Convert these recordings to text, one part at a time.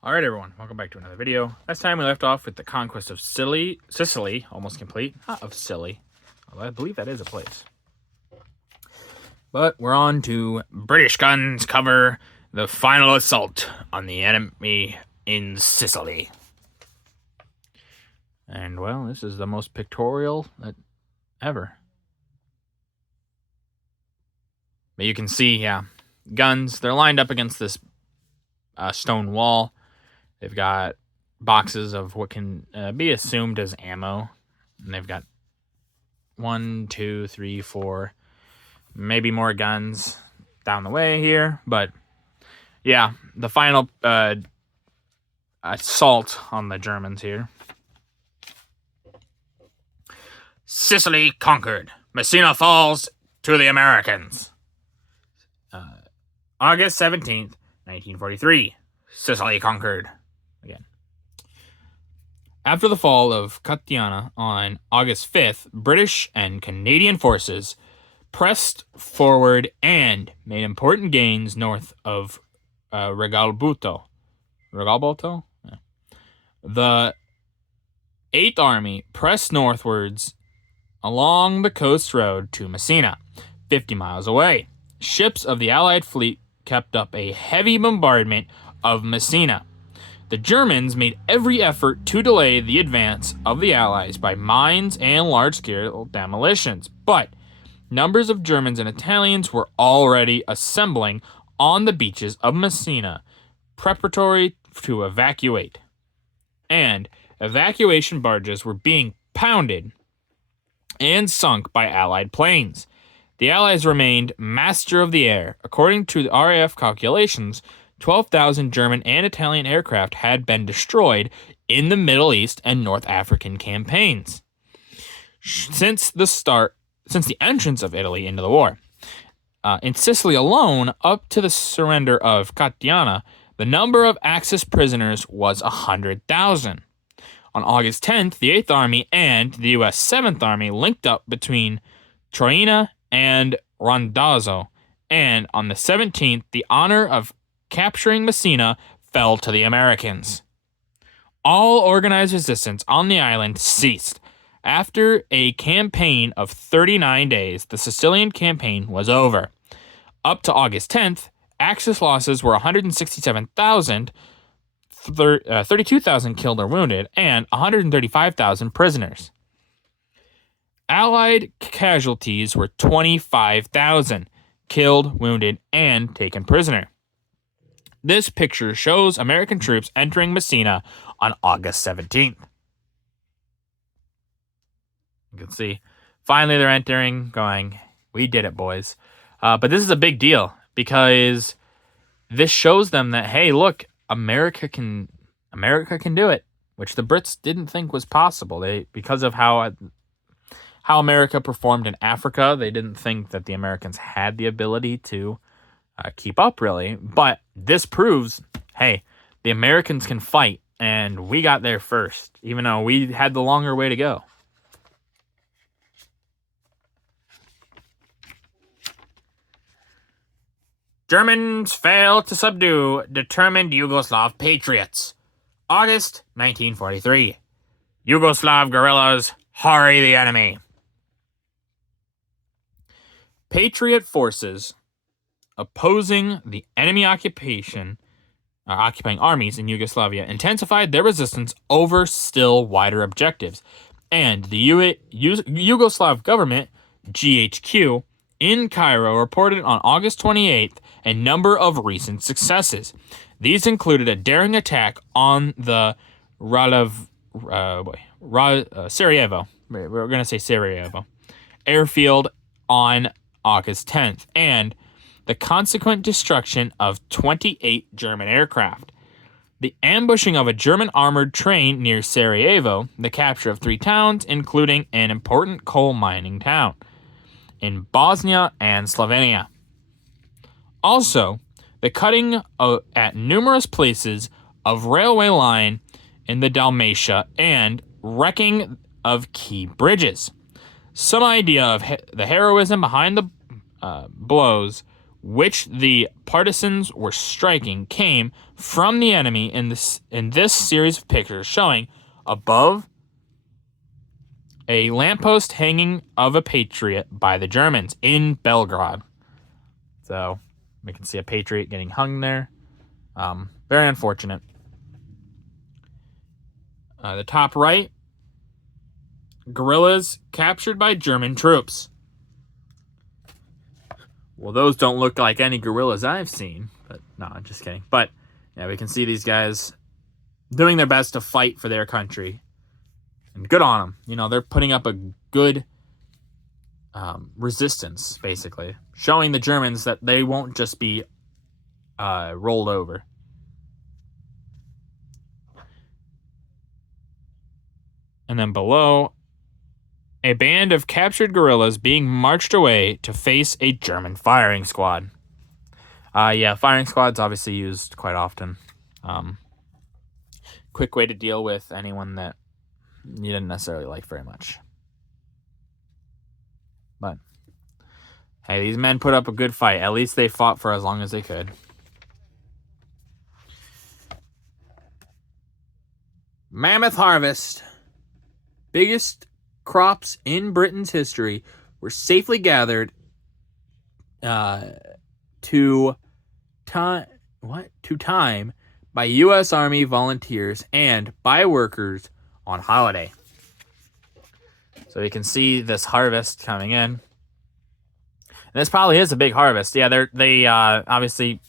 Alright everyone, welcome back to another video. Last time we left off with the conquest of Sicily, almost complete. Not of Scilly, although I believe that is a place. But we're on to British guns cover the final assault on the enemy in Sicily. And well, this is the most pictorial ever. But you can see, yeah, guns, they're lined up against this stone wall. They've got boxes of what can be assumed as ammo. And they've got 1, 2, 3, 4, maybe more guns down the way here. But yeah, the final assault on the Germans here. Sicily conquered. Messina falls to the Americans. August 17th, 1943. Sicily conquered. Again. After the fall of Catania on August 5th, British and Canadian forces pressed forward and made important gains north of Regalbuto. Regalbuto? Yeah. The 8th Army pressed northwards along the coast road to Messina, 50 miles away. Ships of the Allied fleet kept up a heavy bombardment of Messina. The Germans made every effort to delay the advance of the Allies by mines and large-scale demolitions, but numbers of Germans and Italians were already assembling on the beaches of Messina, preparatory to evacuate. And evacuation barges were being pounded and sunk by Allied planes. The Allies remained master of the air. According to the RAF calculations, 12,000 German and Italian aircraft had been destroyed in the Middle East and North African campaigns since the entrance of Italy into the war. In Sicily alone, up to the surrender of Catania, the number of Axis prisoners was 100,000. On August 10th, the 8th Army and the U.S. 7th Army linked up between Troina and Randazzo, and on the 17th, the honor of capturing Messina fell to the Americans. All organized resistance on the island ceased. After a campaign of 39 days, the Sicilian campaign was over. Up to August 10th, Axis losses were 167,000, 32,000 killed or wounded, and 135,000 prisoners. Allied casualties were 25,000 killed, wounded, and taken prisoner. This picture shows American troops entering Messina on August 17th. You can see, finally they're entering, going, we did it, boys. But this is a big deal because this shows them that, hey, look, America can do it, which the Brits didn't think was possible. Because of how America performed in Africa, they didn't think that the Americans had the ability to keep up, really. But this proves, hey, the Americans can fight, and we got there first, even though we had the longer way to go. Germans fail to subdue determined Yugoslav patriots. August 1943. Yugoslav guerrillas harry the enemy. Patriot forces opposing the enemy occupying armies in Yugoslavia intensified their resistance over still wider objectives, and the Yugoslav government, GHQ, in Cairo reported on August 28th a number of recent successes. These included a daring attack on the Sarajevo, we're going to say Sarajevo, airfield on August 10th, and the consequent destruction of 28 German aircraft. The ambushing of a German armored train near Sarajevo, the capture of 3 towns, including an important coal mining town in Bosnia and Slovenia. Also, the cutting at numerous places of railway line in the Dalmatia and wrecking of key bridges. Some idea of the heroism behind the blows which the partisans were striking, came from the enemy in this series of pictures showing above a lamppost hanging of a patriot by the Germans in Belgrade. So we can see a patriot getting hung there. Very unfortunate. The top right, guerrillas captured by German troops. Well, those don't look like any guerrillas I've seen. But no, I'm just kidding. But yeah, we can see these guys doing their best to fight for their country. And good on them. You know, they're putting up a good resistance, basically. Showing the Germans that they won't just be rolled over. And then below, a band of captured guerrillas being marched away to face a German firing squad. Yeah, firing squad's obviously used quite often. Quick way to deal with anyone that you didn't necessarily like very much. But hey, these men put up a good fight. At least they fought for as long as they could. Mammoth harvest. Biggest crops in Britain's history were safely gathered to time by U.S. Army volunteers and by workers on holiday. So you can see this harvest coming in. And this probably is a big harvest. Yeah, they obviously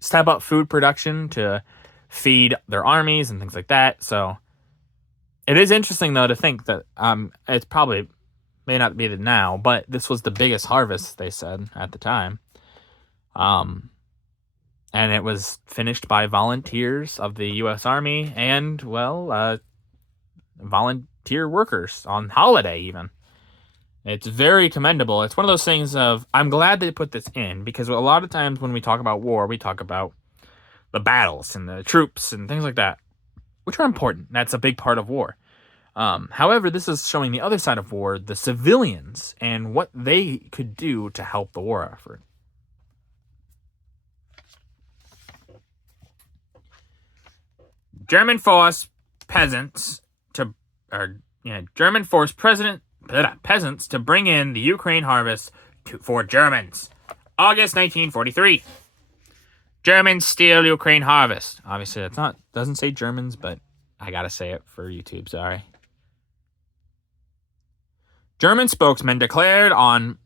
step up food production to feed their armies and things like that. So it is interesting, though, to think that it's probably may not be now, but this was the biggest harvest, they said, at the time. And it was finished by volunteers of the U.S. Army and, well, volunteer workers on holiday, even. It's very commendable. It's one of those things of, I'm glad they put this in, because a lot of times when we talk about war, we talk about the battles and the troops and things like that, which are important. That's a big part of war. However, this is showing the other side of war, the civilians, and what they could do to help the war effort. German force peasants to bring in the Ukraine harvest for Germans. August 1943. Germans steal Ukraine harvest. Obviously, doesn't say Germans, but I gotta say it for YouTube. Sorry. German spokesman declared on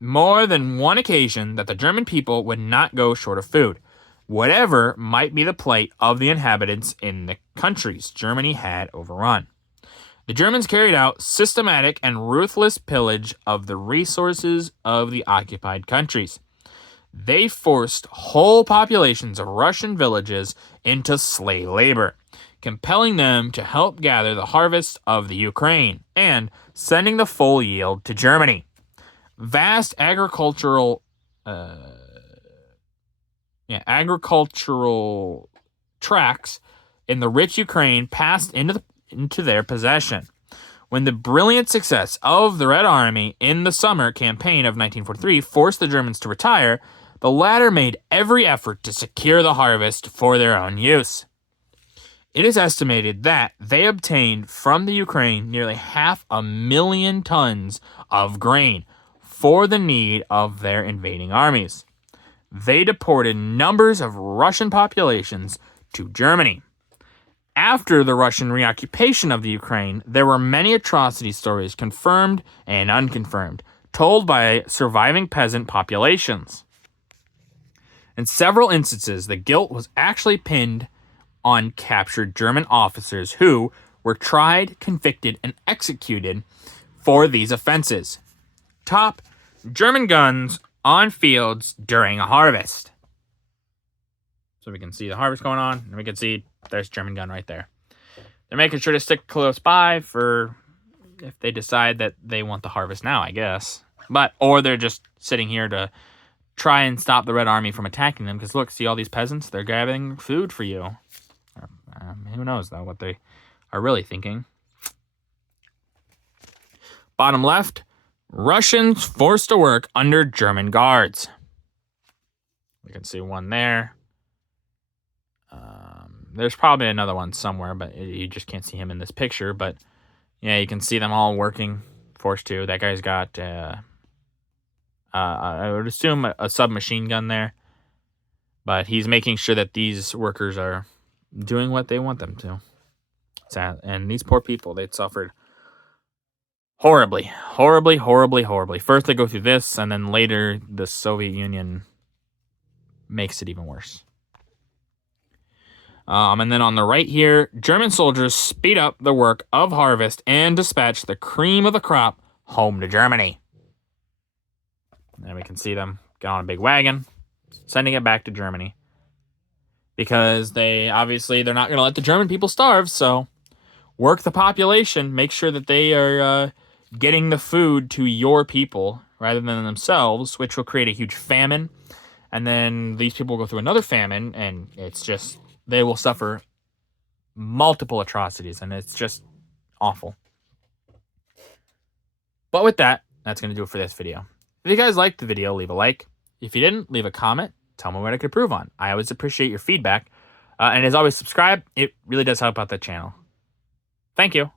more than one occasion that the German people would not go short of food, whatever might be the plight of the inhabitants in the countries Germany had overrun. The Germans carried out systematic and ruthless pillage of the resources of the occupied countries. They forced whole populations of Russian villages into slave labor, compelling them to help gather the harvest of the Ukraine and sending the full yield to Germany. Vast agricultural tracts in the rich Ukraine passed into their possession. When the brilliant success of the Red Army in the summer campaign of 1943 forced the Germans to retire, the latter made every effort to secure the harvest for their own use. It is estimated that they obtained from the Ukraine nearly 500,000 tons of grain for the need of their invading armies. They deported numbers of Russian populations to Germany. After the Russian reoccupation of the Ukraine, there were many atrocity stories, confirmed and unconfirmed, told by surviving peasant populations. In several instances, the guilt was actually pinned on captured German officers who were tried, convicted, and executed for these offenses. Top German guns on fields during a harvest. So we can see the harvest going on, and we can see there's German gun right there. They're making sure to stick close by for if they decide that they want the harvest now, I guess. Or they're just sitting here to try and stop the Red Army from attacking them, because look, see all these peasants? They're grabbing food for you. Who knows, though, what they are really thinking. Bottom left, Russians forced to work under German guards. You can see one there. There's probably another one somewhere, but you just can't see him in this picture. But yeah, you can see them all working. Force 2. That guy's got, I would assume, a submachine gun there. But he's making sure that these workers are doing what they want them to. And these poor people, they'd suffered horribly. First they go through this, and then later the Soviet Union makes it even worse. And then on the right here, German soldiers speed up the work of harvest and dispatch the cream of the crop home to Germany. And we can see them get on a big wagon, sending it back to Germany. Because they're not going to let the German people starve, so work the population, make sure that they are getting the food to your people rather than themselves, which will create a huge famine. And then these people will go through another famine, and they will suffer multiple atrocities, and it's just awful. But with that, that's going to do it for this video. If you guys liked the video, leave a like. If you didn't, leave a comment. Tell me what I could improve on. I always appreciate your feedback. And as always, subscribe. It really does help out the channel. Thank you.